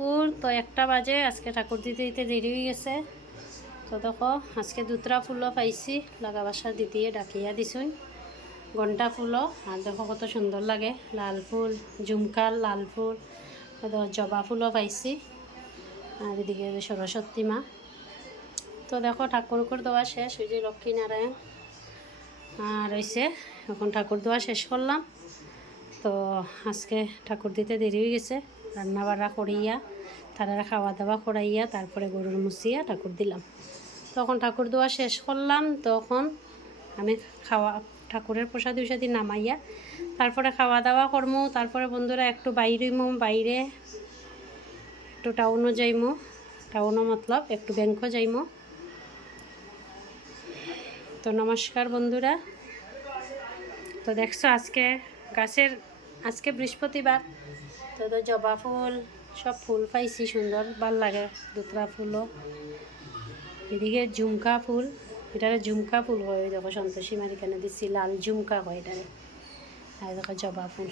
ফুল তো 1টা বাজে। আজকে ঠাকুর দিতে দিতে দেরি হয়ে গেছে। তো দেখো আজকে দুতরা ফুলও পাইছি, লাগা বাসার দিদিয়ে ডাকিয়া দিছুই ঘন্টা ফুলও। আর দেখো কত সুন্দর লাগে, লাল ফুল, ঝুমকার লাল ফুল, জবা ফুলও পাইছি। আর এদিকে সরস্বতী মা। তো দেখো ঠাকুর দেওয়া শেষ, ওই যে লক্ষ্মীনারায়ণ আর রয়েছে। এখন ঠাকুর দেওয়া শেষ করলাম। তো আজকে ঠাকুর দিতে দেরি হয়ে গেছে, রান্না বাড়া করিয়া তারা খাওয়া দাওয়া করাইয়া তারপরে গরুর মুছিয়া ঠাকুর দিলাম। তখন ঠাকুর দেওয়া শেষ করলাম, তখন আমি ঠাকুরের প্রসাদ উসাদি নামাইয়া তারপরে খাওয়া দাওয়া করমু। তারপরে বন্ধুরা একটু বাইরেমু, বাইরে একটু টাউনও যাইমু, টাউনও মতলব একটু ব্যাংকও যাইমু। তো নমস্কার বন্ধুরা। তো দেখছো আজকে গাছের, আজকে বৃহস্পতিবার, তো জবা ফুল সব ফুল পাইছি, সুন্দর ভাল লাগে। দুতরা ফুলও, এদিকে ঝুমকা ফুল, এটারে ঝুমকা ফুল হয়। দেখো সন্তোষী মার এখানে দিচ্ছি লাল ঝুমকা হয় এটারে। আর দেখো জবা ফুল।